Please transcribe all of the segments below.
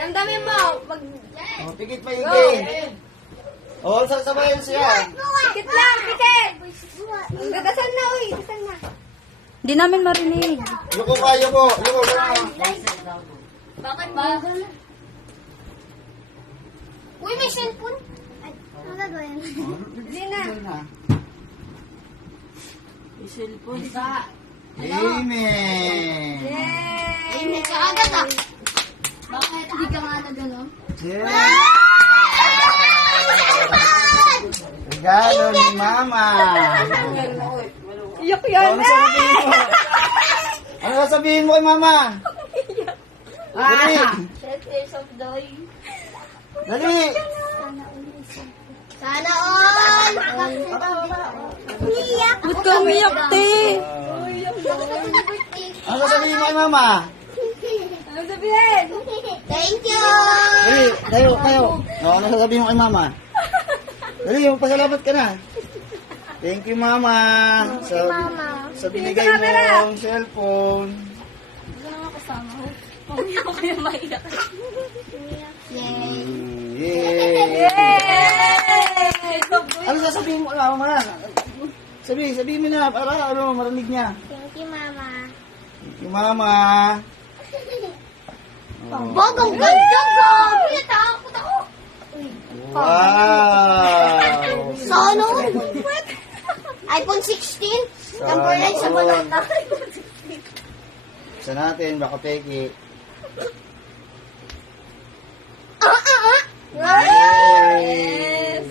Damdamin mo. Mag... Oh, pikit pa higit. Oh, sasabayan siya. Pikit lang, pikit. Gagasan na, uy. Gagasan na. Hindi namin marinig. Yuko ka, yuko. Yuko ka. Bakit ba? Uy, may cellphone. Ay, ano gagawin? Hindi na. May cellphone. Amen. Yay! Amen ka agad ah. Bakit? Hindi ka nga nagano? Yeah. Regalo ni Mama. Iyak yan. Ano sasabihin mo kay Mama? Dali. 10 years of joy. Dali. Sana all! Umiyak! Ba't ka umiyak, te? Ano sasabihin mo kay Mama? Ano sabihin? Thank you! Dali, tayo. Ano sasabihin mo kay Mama? Dali, magpasalamat ka na. Thank you, Mama. Sa binigay mong cellphone. Umiyak ko yung maiyak. Yay! Yay! Ano sasabihin mo kay Mama? Sabihin mo na para marinig niya. Thank you, Mama. Thank you, Mama. Bagong ganda ka! Pinatakot ako! Wow! Sana all! iPhone 16? Number 9 sa balata. Sa natin, baka peki. Yes!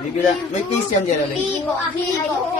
Bibila. May case yan dyan, Aling. Vivo, Vivo.